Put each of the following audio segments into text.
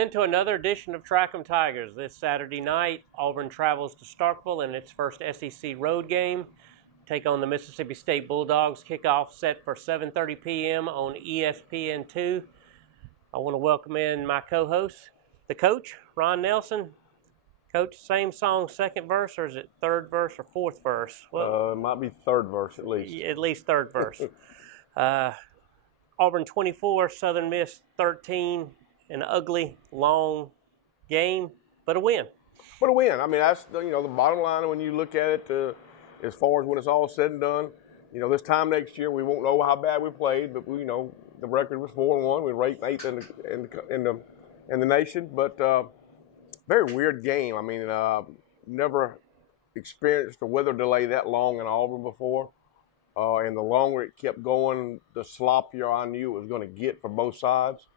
into another edition of Track 'em Tigers. This Saturday night, Auburn travels to Starkville in its first SEC road game. Take on the Mississippi State Bulldogs. Kickoff set for 7:30 p.m. on ESPN2. I want to welcome in my co-host, the coach, Ron Nelson. Coach, same song, second verse, or is it third verse or fourth verse? Well, it might be third verse at least. At least third verse. Auburn 24, Southern Miss 13. An ugly, long game, but a win. But a win. I mean, that's the bottom line when you look at it. As far as when it's all said and done, this time next year we won't know how bad we played, but the record was 4-1. We ranked 8th in the nation, but very weird game. I mean, never experienced a weather delay that long in Auburn before, and the longer it kept going, the sloppier I knew it was going to get for both sides.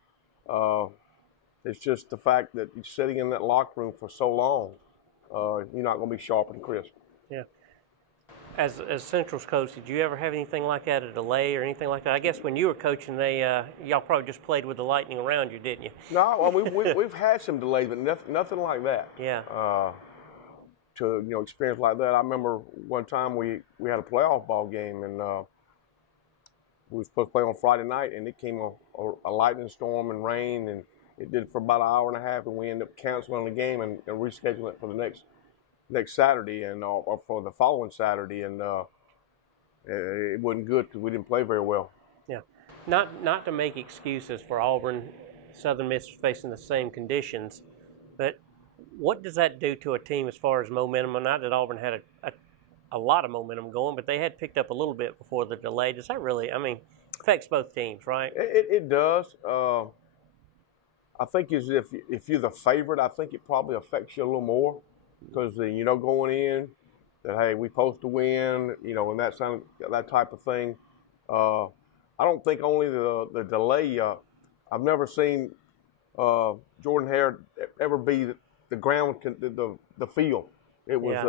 It's just the fact that you're sitting in that locker room for so long, you're not going to be sharp and crisp. Yeah. As Central's coach, did you ever have anything like that, a delay or anything like that? I guess when you were coaching, y'all probably just played with the lightning around you, didn't you? No, well, we've had some delays, but nothing like that. Yeah. To experience like that, I remember one time we had a playoff ball game, and we were supposed to play on Friday night, and it came a lightning storm and rain, and it did for about an hour and a half, and we ended up canceling the game and rescheduling it for the next Saturday or for the following Saturday, and it wasn't good because we didn't play very well. Yeah, not to make excuses for Auburn, Southern Miss facing the same conditions, but what does that do to a team as far as momentum? Not that Auburn had a lot of momentum going, but they had picked up a little bit before the delay. Does that really, affects both teams, right? It does. I think if you're the favorite, I think it probably affects you a little more because going in that hey we supposed to win, and that type of thing. I don't think only the delay. I've never seen Jordan Hare ever be the ground, the field. It was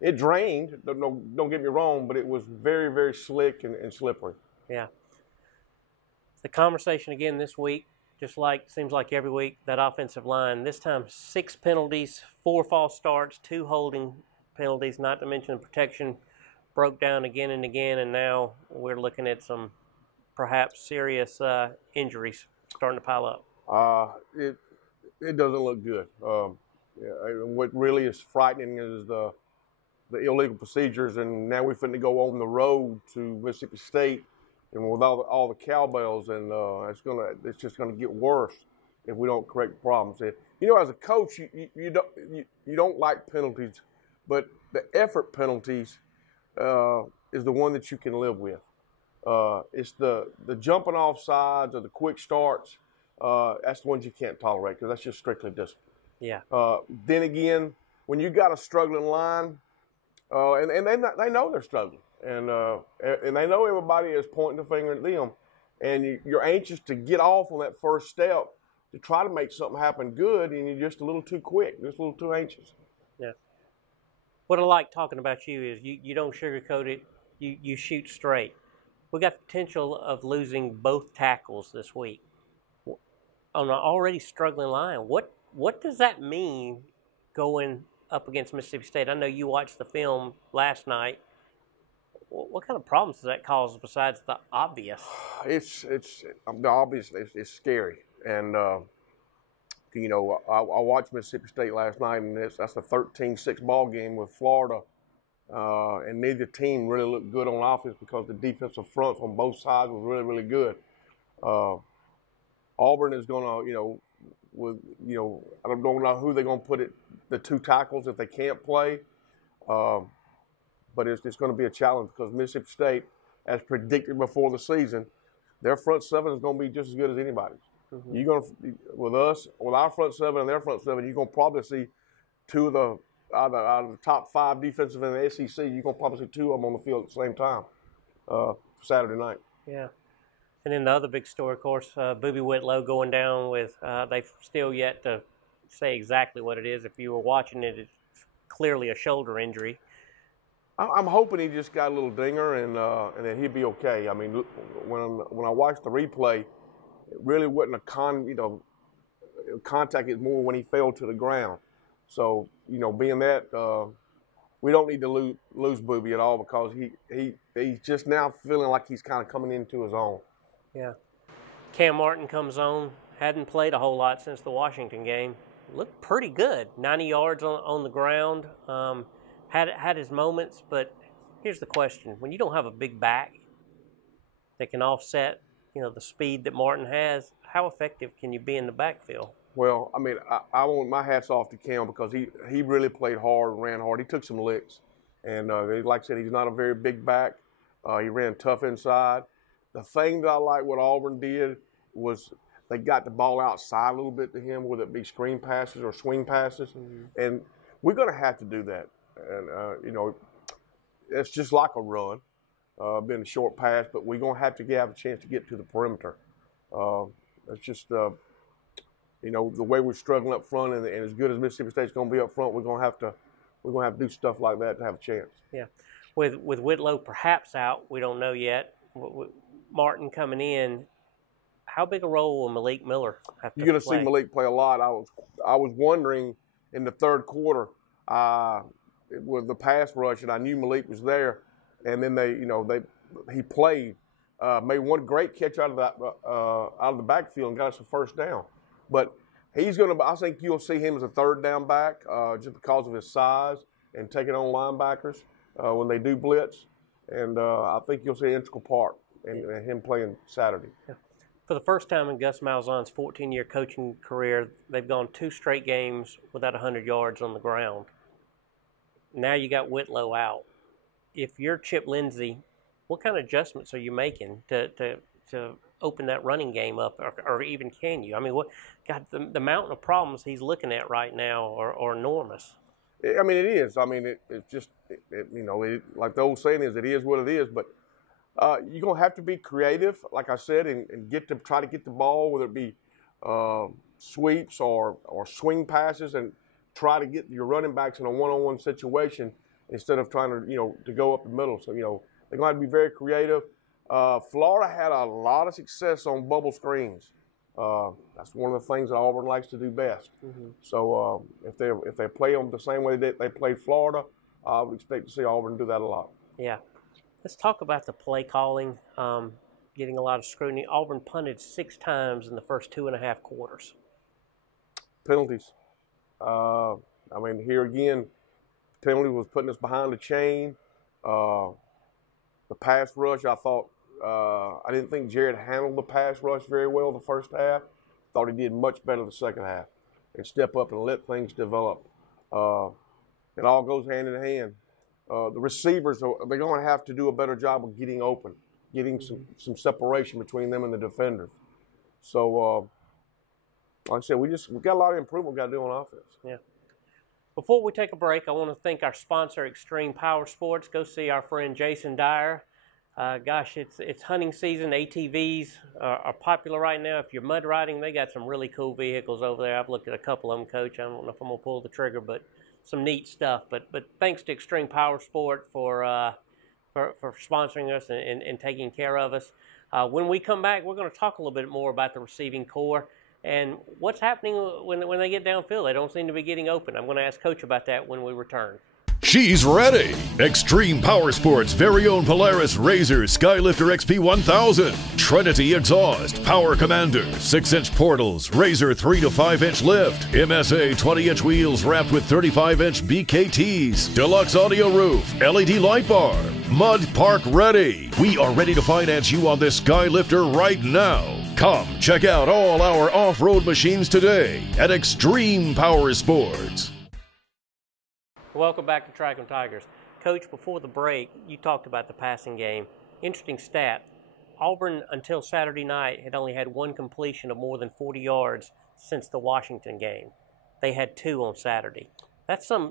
it drained. Don't get me wrong, but it was very, very slick and slippery. Yeah. The conversation again this week. Just seems like every week, that offensive line, this time 6 penalties, 4 false starts, 2 holding penalties, not to mention the protection broke down again and again, and now we're looking at some perhaps serious injuries starting to pile up. It doesn't look good. What really is frightening is the illegal procedures, and now we're finna to go on the road to Mississippi State. And with all the cowbells, and it's just gonna get worse if we don't correct the problems. As a coach, you don't like penalties, but the effort penalties is the one that you can live with. It's the jumping off sides or the quick starts. That's the ones you can't tolerate because that's just strictly discipline. Yeah. Then again, when you got a struggling line, and they know they're struggling. And they know everybody is pointing the finger at them, and you're anxious to get off on that first step to try to make something happen good, and you're just a little too quick, just a little too anxious. Yeah. What I like talking about you is you don't sugarcoat it. You shoot straight. We got the potential of losing both tackles this week on an already struggling line. What does that mean going up against Mississippi State? I know you watched the film last night. What kind of problems does that cause besides the obvious? It's the obvious. It's scary, and I watched Mississippi State last night, and that's a 13-6 ball game with Florida, and neither team really looked good on offense because the defensive fronts on both sides was really, really good. Auburn is going to, I don't know who they're going to put the 2 tackles if they can't play. But it's going to be a challenge because Mississippi State, as predicted before the season, their front 7 is going to be just as good as anybody's. Mm-hmm. You're going to, with our front 7 and their front 7, you're going to probably see 2 of the out of the top 5 defensive in the SEC. You're going to probably see 2 of them on the field at the same time Saturday night. Yeah. And then the other big story, of course, Boobie Whitlow going down with, they've still yet to say exactly what it is. If you were watching it, it's clearly a shoulder injury. I'm hoping he just got a little dinger and then he'd be okay. I mean, when I watched the replay, it really wasn't it contact is more when he fell to the ground. So, you know, being that, we don't need to lose Booby at all because he's just now feeling like he's kind of coming into his own. Yeah. Cam Martin comes on, hadn't played a whole lot since the Washington game. Looked pretty good, 90 yards on the ground. Had his moments, but here's the question. When you don't have a big back that can offset, you know, the speed that Martin has, how effective can you be in the backfield? Well, I mean, I want my hats off to Cam because he really played hard and ran hard. He took some licks. And like I said, he's not a very big back. He ran tough inside. The thing that I like what Auburn did was they got the ball outside a little bit to him, whether it be screen passes or swing passes. Mm-hmm. And we're going to have to do that. And, you know, it's just like a run, being a short pass, but we're going to have a chance to get to the perimeter. It's just, you know, the way we're struggling up front and as good as Mississippi State's going to be up front, we're going to have to do stuff like that to have a chance. Yeah. With Whitlow perhaps out, we don't know yet. With Martin coming in, how big a role will Malik Miller have to play? You're going to see Malik play a lot. I was wondering in the third quarter with the pass rush, and I knew Malik was there, and then he played, made one great catch out of the backfield and got us a first down. But I think you'll see him as a third down back just because of his size and taking on linebackers when they do blitz. And I think you'll see an integral part in him playing Saturday. Yeah. For the first time in Gus Malzahn's 14-year coaching career, they've gone 2 straight games without 100 yards on the ground. Now you got Whitlow out. If you're Chip Lindsey, what kind of adjustments are you making to open that running game up, or even can you? I mean, the mountain of problems he's looking at right now are enormous. I mean, it is. I mean, it's just, you know, like the old saying is, it is what it is. But you're going to have to be creative, like I said, and try to get the ball, whether it be sweeps or swing passes, and try to get your running backs in a one-on-one situation instead of trying to, you know, to go up the middle. So, you know, they're going to have to be very creative. Florida had a lot of success on bubble screens. That's one of the things that Auburn likes to do best. Mm-hmm. So if they play them the same way they played Florida, I would expect to see Auburn do that a lot. Yeah. Let's talk about the play calling, getting a lot of scrutiny. Auburn punted 6 times in the first 2.5 quarters. Penalties. I mean, here again, penalty was putting us behind the chain. The pass rush, I thought, I didn't think Jared handled the pass rush very well the first half. Thought he did much better the second half and step up and let things develop. It all goes hand in hand. The receivers, they're going to have to do a better job of getting open, getting some separation between them and the defenders. So, like I said, we got a lot of improvement we got to do on offense. Yeah. Before we take a break, I want to thank our sponsor, Extreme Power Sports. Go see our friend Jason Dyer. Gosh, it's hunting season. ATVs are popular right now. If you're mud riding, they got some really cool vehicles over there. I've looked at a couple of them, Coach. I don't know if I'm going to pull the trigger, but some neat stuff. But thanks to Extreme Power Sport for sponsoring us and taking care of us. When we come back, we're going to talk a little bit more about the receiving core and what's happening when they get downfield. They don't seem to be getting open. I'm going to ask Coach about that when we return. She's ready. Extreme Power Sports' very own Polaris RZR Skylifter XP1000, Trinity exhaust, Power Commander, 6-inch portals, RZR 3 to 5-inch lift, MSA 20-inch wheels wrapped with 35-inch BKTs, deluxe audio roof, LED light bar, Mud Park ready. We are ready to finance you on this Skylifter right now. Come check out all our off-road machines today at Extreme Power Sports. Welcome back to Track 'em Tigers. Coach, before the break, you talked about the passing game. Interesting stat. Auburn, until Saturday night, had only had 1 completion of more than 40 yards since the Washington game. They had 2 on Saturday. That's some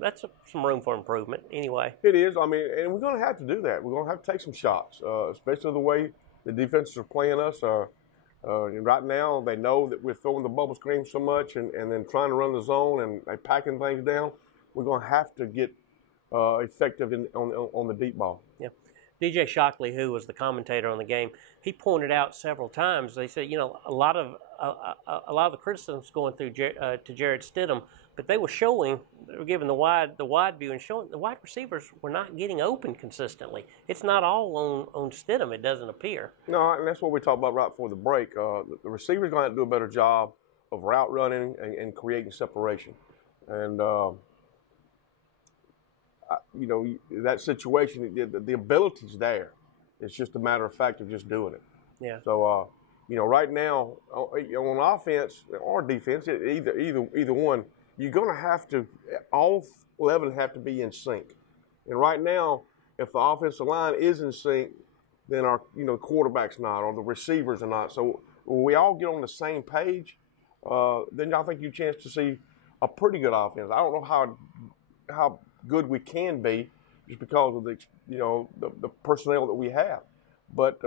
room for improvement anyway. It is. I mean, and we're going to have to do that. We're going to have to take some shots, especially the way the defenses are playing us. Right now, they know that we're throwing the bubble screen so much and then trying to run the zone and they're packing things down. We're going to have to get effective on the deep ball. Yeah. DJ Shockley, who was the commentator on the game, he pointed out several times. They said, a lot of the criticisms going through to Jarrett Stidham, but they were giving the wide view and showing the wide receivers were not getting open consistently. It's not all on Stidham. It doesn't appear. No, and that's what we talked about right before the break. The receivers going to have to do a better job of route running and creating separation, and that situation, the ability's there. It's just a matter of fact of just doing it. Yeah. So, right now on offense or defense, either one, you're going to have to, all 11 have to be in sync. And right now, if the offensive line is in sync, then our quarterback's not, or the receivers are not. So when we all get on the same page, then I think you chance to see a pretty good offense. I don't know how good we can be just because of the personnel that we have, but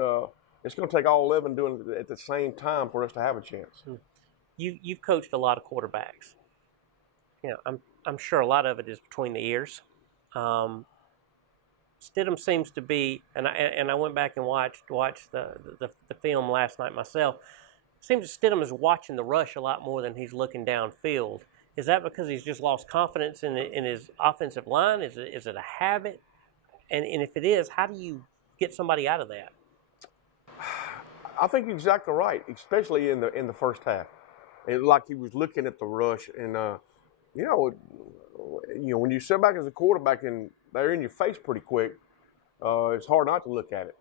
it's going to take all 11 doing it at the same time for us to have a chance. You've coached a lot of quarterbacks. I'm sure a lot of it is between the ears. Stidham seems to be, and I went back and watched the film last night myself. It seems that Stidham is watching the rush a lot more than he's looking downfield. Is that because he's just lost confidence in his offensive line? Is it a habit? And if it is, how do you get somebody out of that? I think you're exactly right, especially in the first half. Like he was looking at the rush, and when you sit back as a quarterback and they're in your face pretty quick, it's hard not to look at it.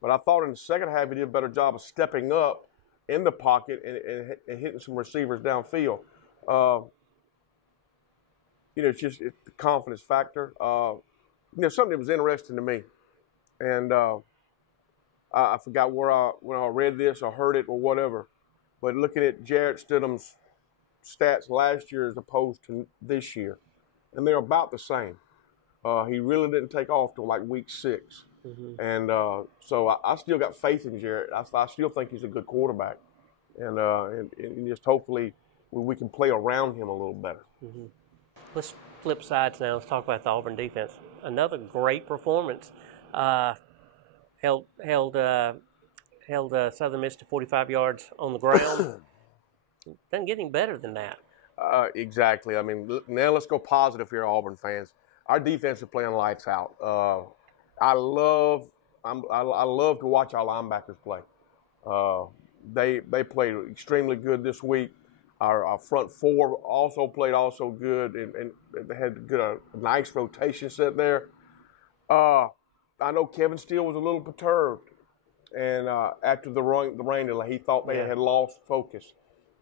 But I thought in the second half he did a better job of stepping up in the pocket and hitting some receivers downfield. It's the confidence factor. Something that was interesting to me, and I forgot when I read this or heard it or whatever, but looking at Jarrett Stidham's stats last year as opposed to this year, and they're about the same. He really didn't take off till like week 6. Mm-hmm. And so I still got faith in Jarrett. I still think he's a good quarterback, and just hopefully we can play around him a little better. Mm-hmm. Let's flip sides now. Let's talk about the Auburn defense. Another great performance. Held Southern Miss to 45 yards on the ground. Doesn't get any better than that. Exactly. I mean, now let's go positive here, Auburn fans. Our defense is playing lights out. I love to watch our linebackers play. They played extremely good this week. Our front four also played good, and they had a nice rotation set there. I know Kevin Steele was a little perturbed, and after the rain delay, he thought they had lost focus.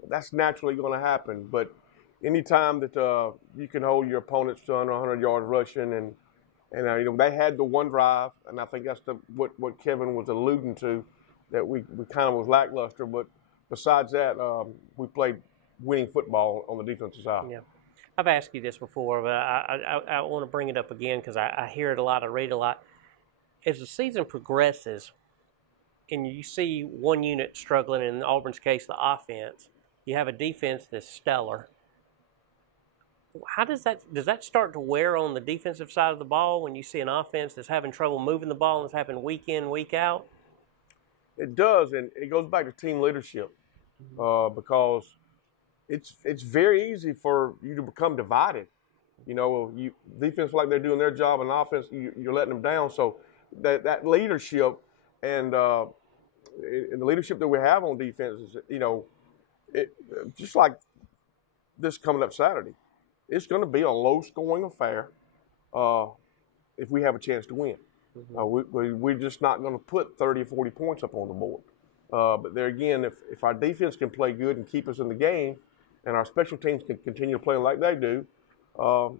That's naturally going to happen, but anytime that you can hold your opponents to under 100 yards rushing, and they had the one drive, and I think that's what Kevin was alluding to, that we kind of was lackluster. But besides that, we played winning football on the defensive side. Yeah, I've asked you this before, but I want to bring it up again because I hear it a lot, I read it a lot. As the season progresses, and you see one unit struggling, in Auburn's case, the offense, you have a defense that's stellar. How does that start to wear on the defensive side of the ball when you see an offense that's having trouble moving the ball and it's happening week in, week out? It does, and it goes back to team leadership because it's very easy for you to become divided. Defense like they're doing their job, and offense you're letting them down. So that leadership and the leadership that we have on defense is, it just like this coming up Saturday. It's going to be a low-scoring affair if we have a chance to win. Mm-hmm. We're just not going to put 30 or 40 points up on the board. But there again, if our defense can play good and keep us in the game, and our special teams can continue playing like they do, I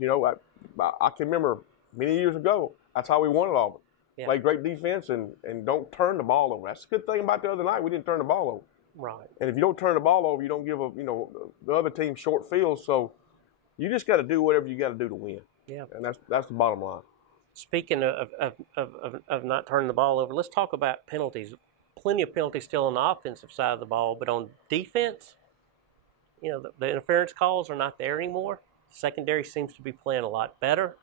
can remember many years ago, that's how we won at Auburn. Yeah. Play great defense and don't turn the ball over. That's the good thing about the other night. We didn't turn the ball over. Right. And if you don't turn the ball over, you don't give the other team short fields. So you just got to do whatever you got to do to win. Yeah. And that's the bottom line. Speaking of not turning the ball over, let's talk about penalties. Plenty of penalties still on the offensive side of the ball, but on defense, the interference calls are not there anymore. Secondary seems to be playing a lot better.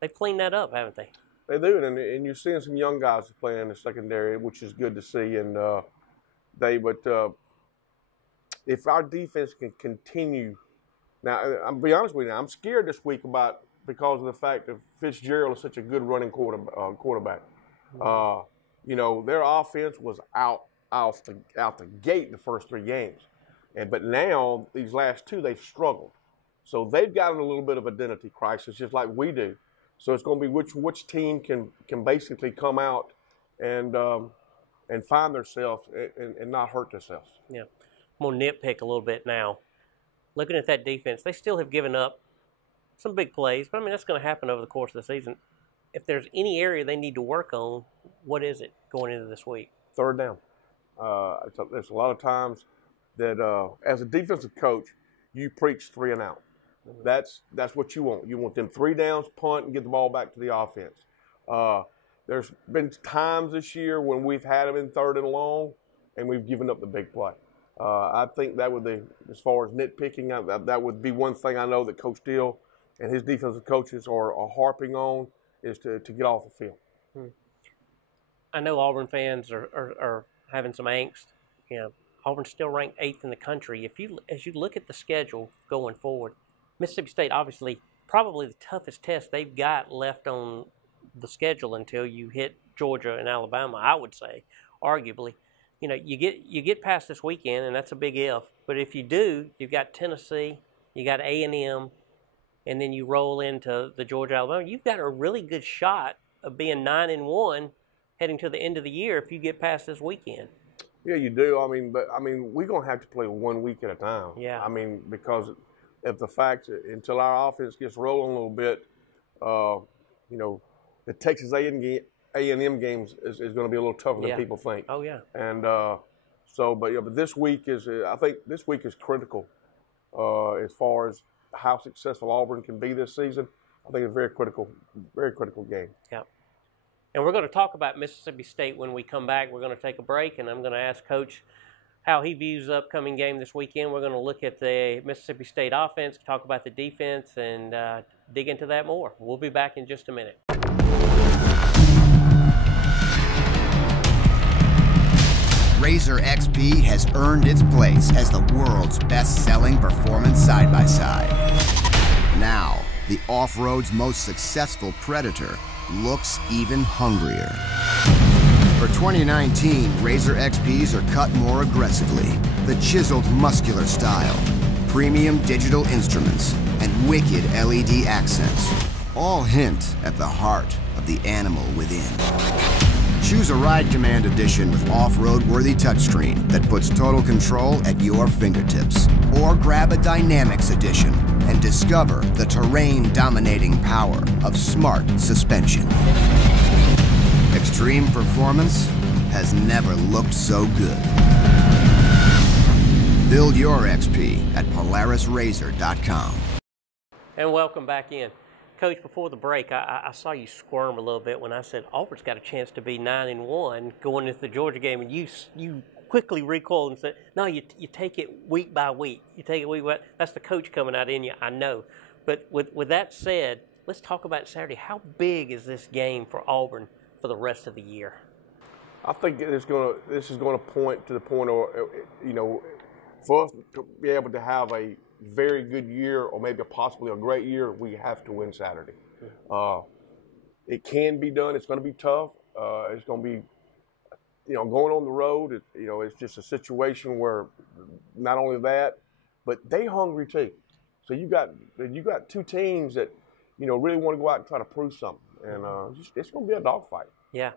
They've cleaned that up, haven't they? They do, and you're seeing some young guys playing in the secondary, which is good to see. And if our defense can continue, now I'll be honest with you, I'm scared this week because of the fact that Fitzgerald is such a good running quarterback. You know, their offense was out the gate the first 3 games, but now these last 2 they've struggled. So they've got a little bit of identity crisis, just like we do. So it's going to be which team can basically come out and find themselves and not hurt themselves. Yeah, I'm going to nitpick a little bit now. Looking at that defense, they still have given up some big plays, but I mean that's going to happen over the course of the season. If there's any area they need to work on, what is it going into this week? 3rd down. There's a lot of times that as a defensive coach, you preach 3 and out. That's what you want. You want them 3 downs, punt, and get the ball back to the offense. There's been times this year when we've had them in 3rd and long, and we've given up the big play. I think that would be, as far as nitpicking, that would be one thing I know that Coach Steele and his defensive coaches are harping on is to get off the field. I know Auburn fans are having some angst. You know, Auburn's still ranked 8th in the country. As you look at the schedule going forward, Mississippi State obviously probably the toughest test they've got left on the schedule until you hit Georgia and Alabama, I would say, arguably. You know, you get past this weekend, and that's a big if. But if you do, you've got Tennessee, you got A&M, and then you roll into the Georgia, Alabama. You've got a really good shot of being 9-1 heading to the end of the year if you get past this weekend. Yeah, you do. We're gonna have to play 1 week at a time. Yeah. Because of the fact that until our offense gets rolling a little bit, you know, the Texas A&M games is going to be a little tougher than people think. Oh yeah. And but this week I think this week is critical as far as how successful Auburn can be this season. I think it's a very critical game. Yeah. And we're going to talk about Mississippi State when we come back. We're going to take a break, and I'm going to ask Coach how he views the upcoming game this weekend. We're going to look at the Mississippi State offense, talk about the defense, and dig into that more. We'll be back in just a minute. Razor XP has earned its place as the world's best-selling performance side-by-side. Now, the off-road's most successful Predator looks even hungrier. For 2019, Razor XPs are cut more aggressively. The chiseled muscular style, premium digital instruments, and wicked LED accents all hint at the heart of the animal within. Choose a Ride Command edition with off-road worthy touchscreen that puts total control at your fingertips. Or grab a Dynamics edition and discover the terrain-dominating power of smart suspension. Extreme performance has never looked so good. Build your XP at PolarisRazor.com. And welcome back in. Coach, before the break, I saw you squirm a little bit when I said Auburn's got a chance to be 9-1 going into the Georgia game, and you quickly recoiled and said, no, you take it week by week. You take it week by week. That's the coach coming out in you, I know. But with that said, let's talk about Saturday. How big is this game for Auburn for the rest of the year? I think this is going to point to the point of, you know, for us to be able to have a very good year or maybe possibly a great year, we have to win Saturday. It can be done. It's going to be tough. It's going to be, you know, going on the road. It's just a situation where not only that, but they hungry too. So you got 2 teams that, you know, really want to go out and try to prove something, and it's going to be a dogfight. Yeah.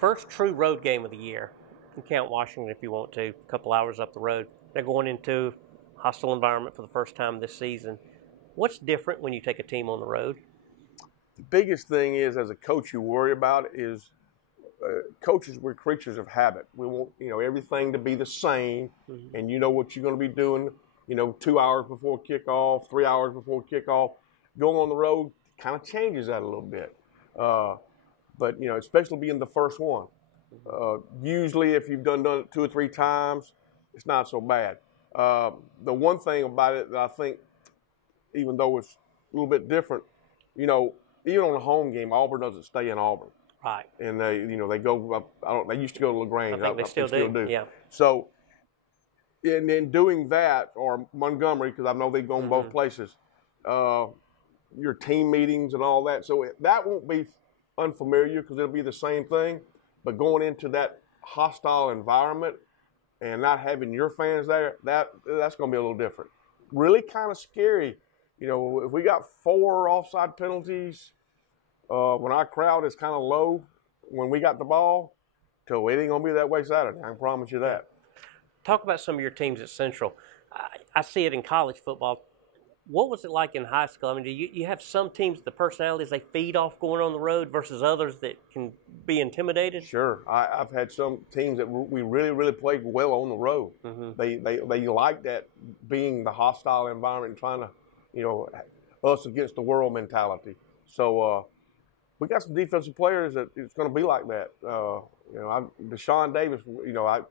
First true road game of the year. You can count Washington if you want to. A couple hours up the road. They're going into hostile environment for the first time this season. What's different when you take a team on the road? The biggest thing is, as a coach, you worry about is coaches, we're creatures of habit. We want, you know, everything to be the same, and you know what you're going to be doing, you know, 2 hours before kickoff, 3 hours before kickoff. Going on the road kind of changes that a little bit. But, you know, especially being the first one. Usually if you've done it 2 or 3 times, it's not so bad. The one thing about it that I think, even though it's a little bit different, you know, even on a home game, Auburn doesn't stay in Auburn. Right. And they go up. They used to go to LaGrange. I think they still do. Yeah. So, and then doing that, or Montgomery, because I know they go in both places, your team meetings and all that. So that won't be unfamiliar because it'll be the same thing. But going into that hostile environment and not having your fans there, that's going to be a little different. Really kind of scary. If we got 4 offside penalties when our crowd is kind of low when we got the ball, so it ain't going to be that way Saturday. I can promise you that. Talk about some of your teams at Central. I see it in college football. What was it like in high school? I mean, do you have some teams, the personalities, they feed off going on the road versus others that can be intimidated? Sure. I've had some teams that we really, really played well on the road. They like that, being the hostile environment and trying to, us against the world mentality. So we got some defensive players that it's going to be like that. Deshaun Davis,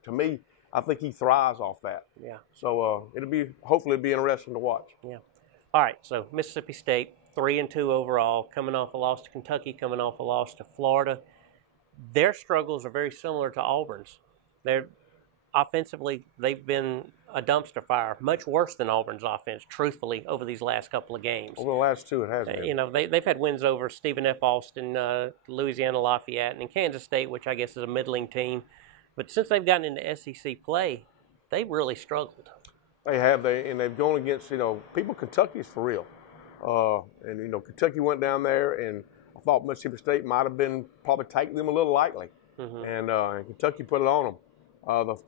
to me, I think he thrives off that. Yeah. So hopefully it'll be interesting to watch. Yeah. All right, so Mississippi State, 3-2 overall, coming off a loss to Kentucky, coming off a loss to Florida. Their struggles are very similar to Auburn's. Offensively, they've been a dumpster fire, much worse than Auburn's offense, truthfully, over these last couple of games. Over the last 2, it has been. They've had wins over Stephen F. Austin, Louisiana Lafayette, and Kansas State, which I guess is a middling team. But since they've gotten into SEC play, they've really struggled. They have, and they've gone against, people. Kentucky's for real. Kentucky went down there, and I thought Mississippi State might have been probably taking them a little lightly. And Kentucky put it on them.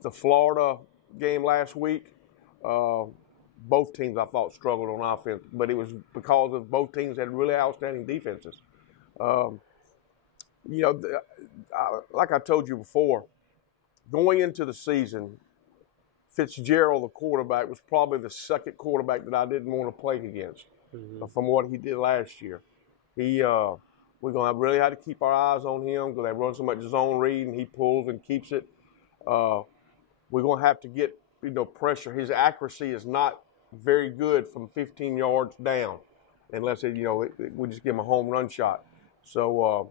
The Florida game last week, both teams I thought struggled on offense, but it was because of both teams had really outstanding defenses. Like I told you before, going into the season, Fitzgerald, the quarterback, was probably the second quarterback that I didn't want to play against from what he did last year. We're going to really have to keep our eyes on him because they run so much zone read and he pulls and keeps it. We're going to have to get pressure. His accuracy is not very good from 15 yards down unless we just give him a home run shot. So,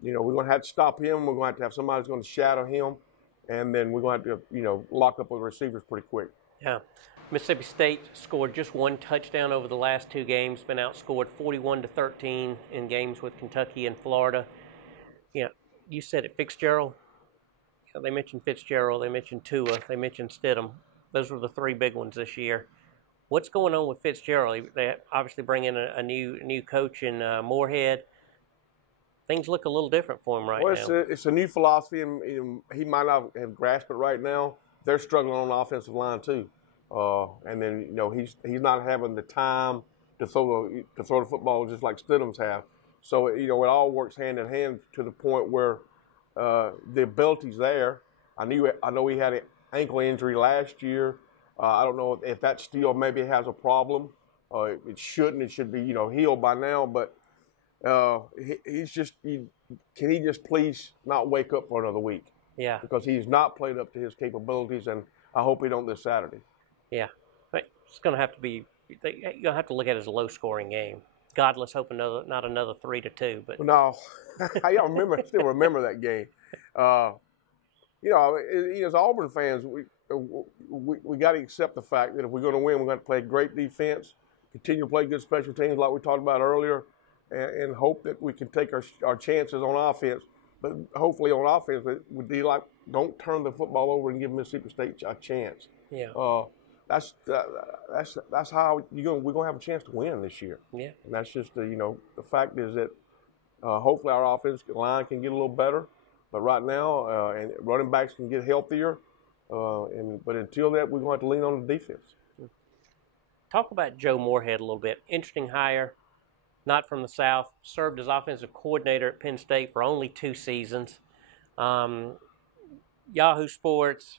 we're going to have to stop him. We're going to have somebody who's going to shadow him. And then we're going to have to, lock up with the receivers pretty quick. Yeah. Mississippi State scored just 1 touchdown over the last 2 games, been outscored 41-13 in games with Kentucky and Florida. You said it, Fitzgerald. They mentioned Fitzgerald, they mentioned Tua, they mentioned Stidham. Those were the 3 big ones this year. What's going on with Fitzgerald? They obviously bring in a new coach in Moorhead. Things look a little different for him now. It's a new philosophy, and he might not have grasped it right now. They're struggling on the offensive line too, and then he's not having the time to throw the football just like Stidham's have. So it all works hand in hand to the point where the ability's there. I know he had an ankle injury last year. I don't know if that still maybe has a problem. It shouldn't. It should be healed by now, but. Can he just please not wake up for another week? Yeah. Because he's not played up to his capabilities, and I hope he don't this Saturday. Yeah. But it's going to have to be – you're going to have to look at it as a low-scoring game. God, let's hope not another 3-2. But no. I still remember that game. As Auburn fans, we got to accept the fact that if we're going to win, we're going to play great defense, continue to play good special teams like we talked about earlier, and hope that we can take our chances on offense. But hopefully on offense, don't turn the football over and give Mississippi State a chance. Yeah. That's how we're gonna have a chance to win this year. Yeah. And that's just the fact is that hopefully our offensive line can get a little better, but right now and running backs can get healthier. But until that, we're going to have to lean on the defense. Talk about Joe Moorhead a little bit. Interesting hire. Not from the South, served as offensive coordinator at Penn State for only 2 seasons. Yahoo Sports,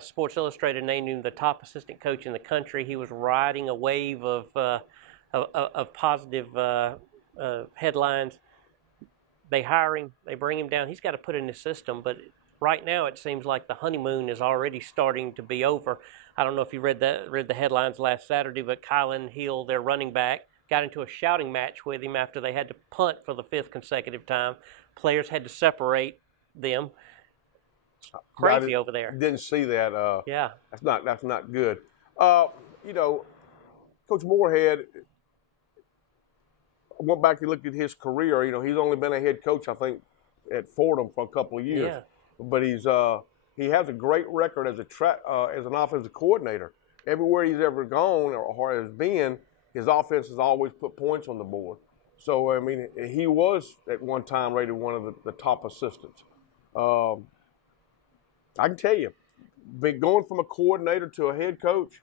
Sports Illustrated named him the top assistant coach in the country. He was riding a wave of positive headlines. They hire him, they bring him down. He's got to put in his system, but right now it seems like the honeymoon is already starting to be over. I don't know if you read the headlines last Saturday, but Kylan Hill, their running back, got into a shouting match with him after they had to punt for the 5th consecutive time. Players had to separate them. Crazy over there. Didn't see that. Yeah. That's not good. You know, Coach Moorhead, I went back and looked at his career. You know, he's only been a head coach, I think, at Fordham for a couple of years. Yeah. But he has a great record as an offensive coordinator. Everywhere he's ever gone or has been, his offense has always put points on the board. So, I mean, he was at one time rated one of the top assistants. I can tell you, going from a coordinator to a head coach,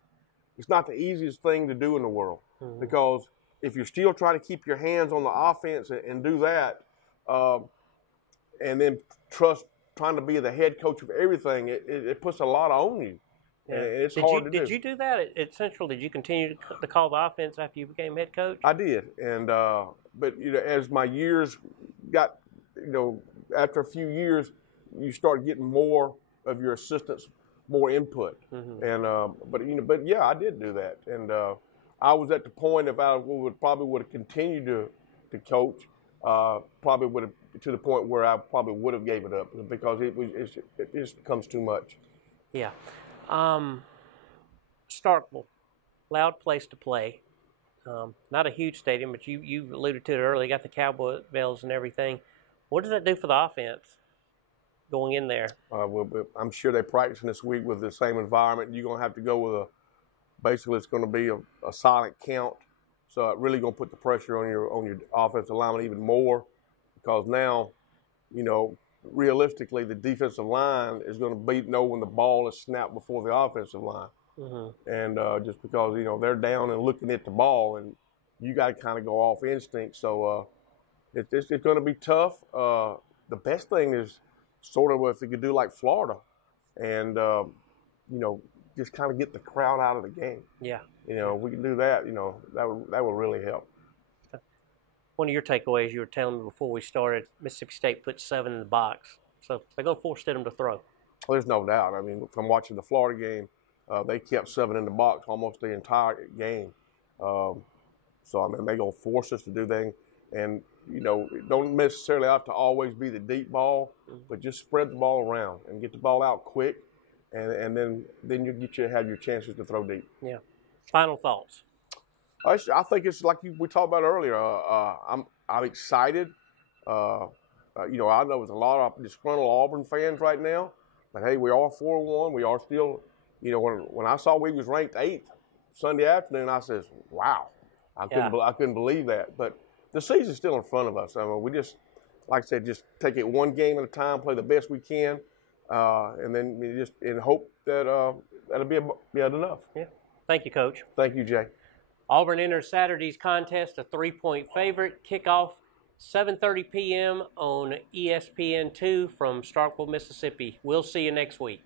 it's not the easiest thing to do in the world. Mm-hmm. Because if you're still trying to keep your hands on the offense and do that, and then trying to be the head coach of everything, it puts a lot on you. Yeah. And it's hard to do. Did you do that at Central? Did you continue to call the offense after you became head coach? I did, and but you know, as my years got, you know, after a few years, you start getting more of your assistants, more input, mm-hmm. And but yeah, I did do that, and I was at the point if I would have continued to coach, probably would have to the point where I probably would have gave it up because it just becomes too much. Yeah. Starkville, loud place to play. Not a huge stadium, but you alluded to it earlier. You got the cowboy bells and everything. What does that do for the offense going in there? Well, I'm sure they're practicing this week with the same environment. You're going to have to go with basically it's going to be a silent count. So it really going to put the pressure on your offensive lineman even more because now, you know, realistically, the defensive line is going to know when the ball is snapped before the offensive line. Mm-hmm. And just because, you know, they're down and looking at the ball and you got to kind of go off instinct. So it's going to be tough. The best thing is sort of if you could do like Florida and, you know, just kind of get the crowd out of the game. Yeah. You know, we can do that, you know, that would really help. One of your takeaways you were telling me before we started, Mississippi State put 7 in the box. So they're going to force them to throw. Well, there's no doubt. I mean, from watching the Florida game, they kept 7 in the box almost the entire game. So, I mean, they're going to force us to do things. And, you know, don't necessarily have to always be the deep ball, but just spread the ball around and get the ball out quick. And then you have your chances to throw deep. Yeah. Final thoughts. I think it's like we talked about earlier. I'm excited. You know, I know there's a lot of disgruntled Auburn fans right now, but hey, we are 4-1. We are still, you know, when I saw we was ranked 8th Sunday afternoon, I says, wow, I couldn't believe that. But the season's still in front of us. I mean, we just, like I said, just take it one game at a time, play the best we can, and then we just hope that that'll be enough. Yeah. Thank you, Coach. Thank you, Jay. Auburn enters Saturday's contest a 3-point favorite. Kickoff 7:30 p.m. on ESPN2 from Starkville, Mississippi. We'll see you next week.